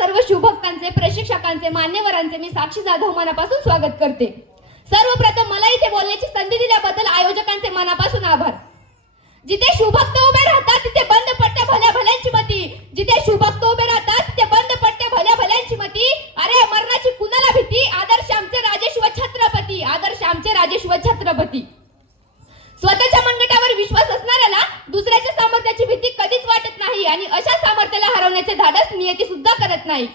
सर्व शिवभक्तांचे प्रशिक्षकांचे मान्यवरांचे मी साक्षी जाधव मनापासून स्वागत करते. सर्वप्रथम मला इथे बोलण्याची संधी दिल्याबद्दल आयोजकांचे मनापासून आभार. जिथे शिवभक्त उभे राहतात तिथे बंद पट्ट्या भल्या भल्यांची मती. जिथे शिवभक्त उभे राहतात तिथे बंद पट्ट्या भल्या भल्या मती अरे मरणाची कुणाला भीती आदर्श आमचे राजेश्वर छत्रपती आदर्श आमचे राजेश्वर छत्रपती स्वतःच्या मनगटावर विश्वास असणाऱ्याला दुसऱ्याच्या सामर्थ्याची भीती कधीच वाटत नाही आणि अशा सामर्थ्याला हरवण्याचे धाडस नियती सुद्धा करत नाही.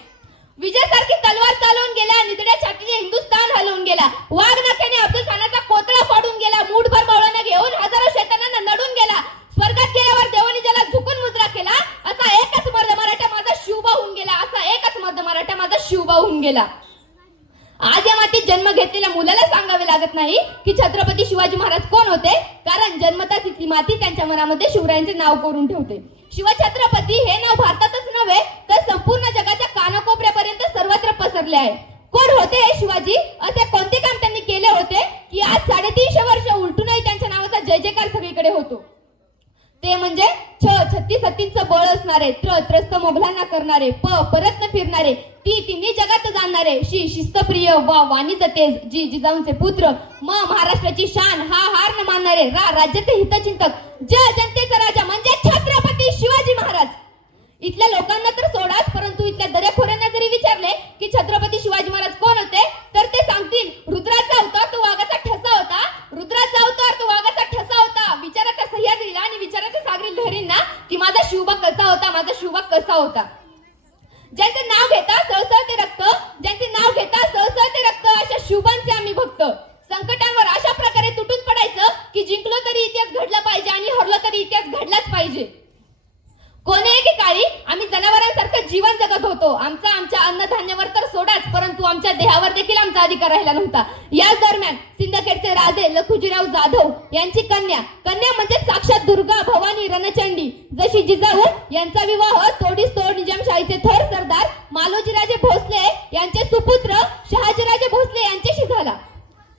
विजयासारखी तलवार चालवून गेला निधड्या छातीने हिंदुस्थान हलवून गेला. वाघ नख्याने अब्दुल खानाचा कोतळा फाडून गेला मूठभर बावळांना घेऊन हजारो शैतानांना नडून गेला. स्वर्गात गेल्यावर देवाने ज्याला झुकून मुजरा केला असा एकच मर्द मराठा माझा शिवबा होऊन गेला असा एकच मर्द मराठा माझा शिवबा होऊन गेला. आज या मातीत जन्म घेतलेल्या मुलाला सांगावे लागत नाही की छत्रपती शिवाजी महाराज कोण होते? कारण जन्मता तिथली माती त्यांच्या मनामध्ये शिवरायांचे नाव करून ठेवते. शिवछत्रपती हे नाव भारतातच नव्हे तर संपूर्ण जगाच्या कानाकोपऱ्यापर्यंत सर्वत्र पसरले आहे. कोण होते हे शिवाजी? असे कोणते काम त्यांनी केले होते? की आज साडेतीनशे वर्ष उलटूनही त्यांच्या नावाचा जय जयकार सगळीकडे होतो. ते म्हणजे छ छत्तीस हत्तींचं बळ असणारे त्र त्रस्त मोगलांना करणारे प परत न फिरणारे ती तिन्ही जगात जाणणारे शी शिस्तप्रिय वा वाणीचं तेज जी जिजाऊंचे पुत्र म महाराष्ट्राची शान हा हार न मानणारे रा राज्याचे हितचिंतक ज जनतेचा राजा म्हणजे छत्रपती शिवाजी महाराज. इथल्या लोकांना तर सोडाच परंतु इथल्या दरेखोऱ्यांना जरी विचारले की छत्रपती शिवाजी महाराज कोण होते तर ते सांगतील रुद्राचा अवतार तो वाघाचा ठसा होता रुद्राचा अवतार तो वाघाचा ठसा होता विचाराच्या सह्याद्रीला आणि विचाराच्या सागरी लहरींना की माझा शिवबा कसा होता माझा शिवबा कसा होता ज्यांचे नाव घेता सळसळते रक्त ज्यांचे नाव घेता सळसळते शुभांचे आम्ही भक्त. संकटांवर अशा प्रकारे तुटून पडायचं की जिंकलो तरी इतिहास घडला पाहिजे आणि हरलो तरी इतिहास घडलाच पाहिजे. कोणी एके काळी आम्ही जनावरांसारखं जीवन जगत होतो. आमचा आमच्या अन्नधान्यावर तर सोडाच परंतु आमच्या देहावर देखील आमचा अधिकार राहिला नव्हता. याच दरम्यान सिंदखेडचे राजे लखुजीराव जाधव यांची कन्या कन्या म्हणजे साक्षात दुर्गा भवानी रणचंडी. जशी जिजाऊ यांचा विवाह तोडीस तोड निजामशाहीचे थोर सरदार मालोजीराजे भोसले यांचे सुपुत्र शहाजीराजे भोसले यांच्याशी झाला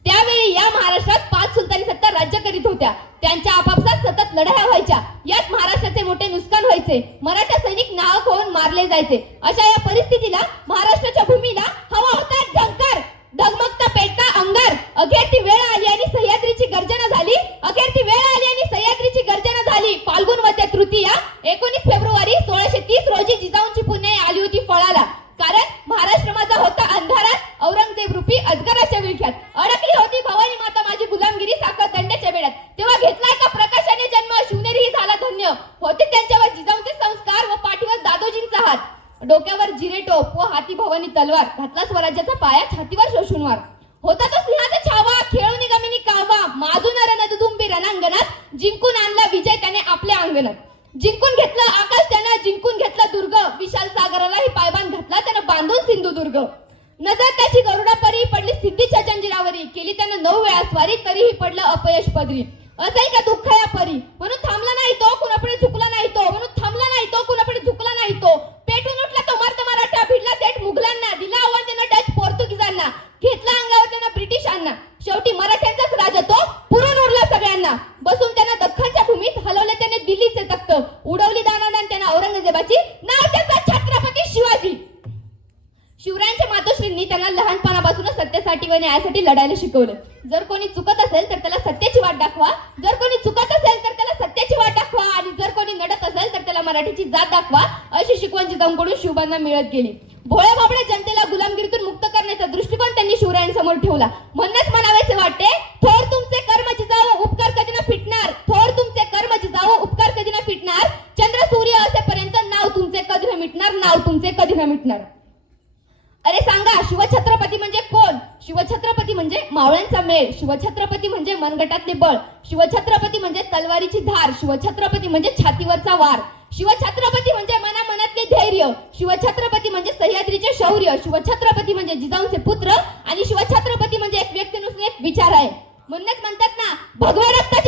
त्यावेळी या महाराष्ट्रात पाच सुलतानी सत्ता राज्य करीत होत्या. त्यांच्या आपापसात सतत लढाया व्हायच्या. यात महाराष्ट्राचे मोठे नुकसान व्हायचे. मराठा सैनिक नाहक होऊन मारले जायचे. अशा या परिस्थितीला महाराष्ट्राच्या भूमीला हवा होता झंकार धगमगता पेटता अंगार. अखेर ती वेळ आली आणि सह्याद्रीची गर्जना झाली. अखेर ती वेळ आली आणि सह्याद्रीची गर्जना झाली. फाल्गुनमध्ये तृतीया एकोणीस फेब्रुवारी सोळाशे तीस रोजी जिजाऊंची पुणे आली होती फळाला कारण महाराष्ट्र माझा होता अंधारात औरंगजेब रूपी अजगराच्या विळख्यात अडकली होती भवानी माता माझी गुलामगिरी साखर दंड्याच्या वेळात तेव्हा घेतला का प्रकाशाने जन्म शिवनेरीही झाला धन्य होते त्यांच्यावर जिजाऊंचे संस्कार व पाठीवर दादोजींचा हात डोक्यावर जिरे टोप व हाती भवानी तलवार घातला स्वराज्याचा पाया छातीवर शोषून वार होता तो सिंहाचा छावा खेळून निगमिनी कावा. माजून रणदुंबी रणांगणात. जिंकून आणला विजय त्याने आपल्या अंगणात. जिंकून घेतलं आकाश त्यानं जिंकून घेतलं दुर्ग. विशाल सागरालाही पायबान घातला त्यानं बांधून सिंधुदुर्ग. नजर त्याची गरुडापरी पडली सिद्धीच्या जंजिरावरी केली त्यानं नऊ वेळा स्वारी तरीही पडलं अपयश पदरी. असेल का दुःख या परी? म्हणून थांबला नाही तो कुणापुढे झुकला नाही तो. म्हणून थांबला नाही तो कुणापुढे झुकला नाही तो. शेवटी मराठ्यांचाच राजा तो पुरून उरला सगळ्यांना. बसून त्यांना दख्खनच्या भूमीत हलवले त्याने दिल्लीचे तख्त उडवली दानादान त्यांना औरंगजेबाची नाव त्याचा छत्रपती शिवाजी. शिवरायांच्या मातोश्रींनी त्यांना लहानपणापासूनच सत्यासाठी व न्यायासाठी लढायला शिकवलं. जर कोणी चुकत असेल तर त्याला सत्याची वाट दाखवा. जर कोणी चुकत असेल तर त्याला सत्याची वाट दाखवा. आणि जर कोणी नडत असेल तर त्याला मराठीची जात दाखवा अशी शिकवण जिजाऊंकडून शिवबांना मिळत गेली. भोळ्या बाबड्या त्यांनी शिवरायांसमोर ठेवला. म्हणूनच म्हणावेसे वाटते थोर तुमचे कर्म जिजाऊ उपकार कधी ना फिटणार. थोर तुमचे कर्म जिजाऊ उपकार कधी ना फिटणार. चंद्र सूर्य असेपर्यंत नाव तुमचे कधी न मिटणार नाव तुमचे कधी न मिटणार. अरे सांगा शिवछत्रपती म्हणजे कोण? शिवछत्रपती म्हणजे मावळ्यांचा मेळ. शिवछत्रपती म्हणजे मनगटातले बळ. शिवछत्रपती म्हणजे तलवारीची धार. शिवछत्रपती म्हणजे छातीवरचा वार. शिवछत्रपती म्हणजे मना मनातले धैर्य. शिवछत्रपती म्हणजे सह्याद्रीचे शौर्य. शिवछत्रपती म्हणजे जिजाऊंचे पुत्र. आणि शिवछत्रपती म्हणजे एक व्यक्ती नुसून एक विचार आहे. म्हणूनच म्हणतात ना भगव्या रक्ताचे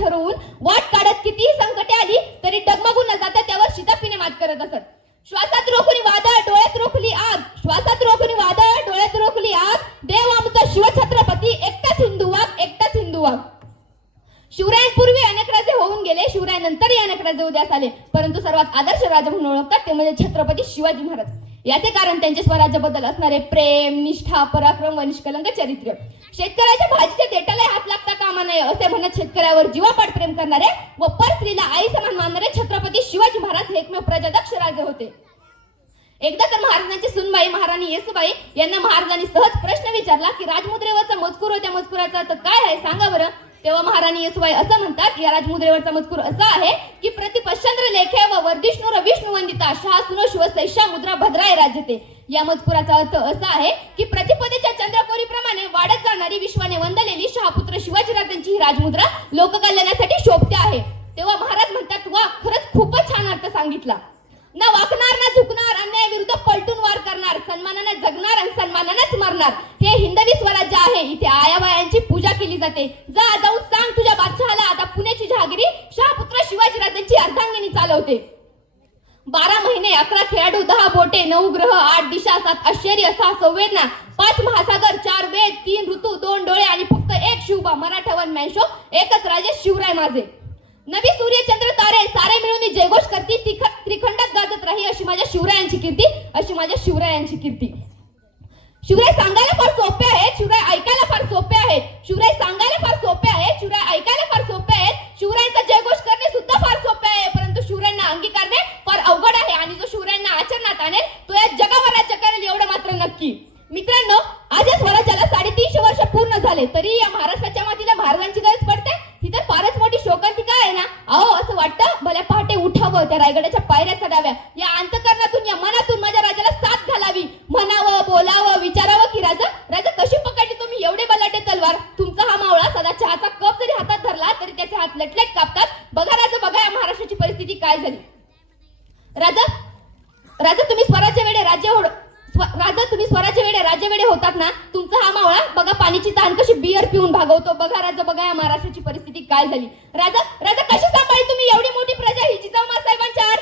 ठरवून वाट काढत कितीही संकटे आली तरी डगमगून न जाता त्यावर शिताफीने मात करत असत. श्वासात रोखून वादळ डोळ्यात रोखली आग. श्वासात रोखून वादळ डोळ्यात रोखली आग. देव आमचा शिवछत्रपती एकटाच हिंदू वाघ एकटाच हिंदू वाघ शिवरायांपूर्वी अनेक राजे होऊन गेले शिवरायानंतरही अनेक राजे उदयास आले. परंतु सर्वात आदर्श राजा म्हणून ओळखतात ते म्हणजे छत्रपती शिवाजी महाराज. याचे कारण त्यांचे स्वराज्याबद्दल असणारे प्रेम निष्ठा पराक्रम व निष्कलंक चरित्र. शेतकऱ्याच्या भाजीच्या देटाला हात लागता कामा नये असे म्हणत शेतकऱ्यावर जीवापाड प्रेम करणारे व पर स्त्रीला आई समान मानणारे छत्रपती शिवाजी महाराज हे एकमेव प्रजादक्ष राजे होते. एकदा तर महाराजांची सुनबाई महाराणी येसुबाई यांना महाराजांनी सहज प्रश्न विचारला की राजमुद्रेवरचा मजकूर होत्या मजकुराचा? तर काय आहे? सांगा बरं. तेव्हा महाराणी येसुबाई असं म्हणतात या राजमुद्रेवरचा मजकूर असा आहे की प्रतिपश्चंद्र लेखे व वर्धिष्णू रविष्णू वंदिता शाह सुनो शिवसैषा मुद्रा भद्राय राज्यते. या मजकुराचा अर्थ असा आहे की प्रतिपदेच्या चंद्रकोरीप्रमाणे वाढत जाणारी विश्वाने वंदलेली शहापुत्र शिवाजीराजांची ही राजमुद्रा लोककल्याणासाठी शोभते आहे. तेव्हा महाराज म्हणतात वा खरंच खूपच छान अर्थ सांगितला. ना वाकणार ना झुकणार अन्याय विरुद्ध पलटून वार करणार सन्मानाने जगणार आणि सन्मानानेच मरणार. हे हिंदवी स्वराज्य आहे. इथे आयाबायांची पूजा केली जाते. जा जाऊन सांग तुझ्या बादशहाला आता पुण्याची जहागिरी शहापुत्र शिवाजीराजांची अर्धांगिनी चालवते. बारा महिने अकरा खेळाडू दहा बोटे नऊ ग्रह आठ दिशा सात आश्चर्य सहा संवेदना पाच महासागर चार वेद तीन ऋतू दोन डोळे आणि फक्त एक शिवबा मराठा वन मॅन्शो एकच राजे शिवराय माझे. नवी सूर्य चंद्र तारे सारे मिळून जयघोष करती तिख- त्रिखंडात गाजत राही अशी माझ्या शिवरायांची कीर्ती अशी माझ्या शिवरायांची कीर्ती. शिवराय सांगायला फार सोपे आहेत शिवराय ऐकायला फार सोपे आहेत शिवराय सांगायला फार सोपे आहेत शिवराय ऐकायला फार सोपे आहेत शिवरायांचा जयघोष करणे सुद्धा फार सोपे आहे परंतु शिवरायांना अंगीकारणे फार अवघड आहे आणि जो शिवरायांना आचरणात आणेल तो या जगावर राज्य करेल एवढं मात्र नक्की मित्रांनो आज या स्वराज्याला साडेतीनशे वर्ष पूर्ण झाले तरी या महाराष्ट्राच्या मातीला महाराजांची गरज पडते ही तर फारच मोठी शोकांतिका आहे ना अहो असं वाटतं भल्या पहाटे त्या रायगडाच्या पायऱ्या चढाव्या. या अंतकरणातून या मनातून माझ्या राजाला साथ घालावी. म्हणावं बोलावं विचारावं की राजा राजा कशी पकडली तुम्ही एवढे बलाटे तलवार? तुमचा हा मावळा सदा चहाचा कप जरी हातात धरला तरी त्याचे हात लटलट कापतात. बघा राजा बघा या महाराष्ट्राची परिस्थिती काय झाली. राजा राजा तुम्ही स्वराज्य वेळे राज्य होड- राजा तुम्ही स्वराज्य वेळे राज्य वेळे होतात ना? तुमचा हा मावळा बघा पाणीची तहान कशी बियर पिऊन भागवतो. बघा राजा बघा या महाराष्ट्राची परिस्थिती काय झाली. राजा राजा कशी सांभाळी तुम्ही एवढी मोठी प्रजा? ही जिजाऊ साहेबांच्या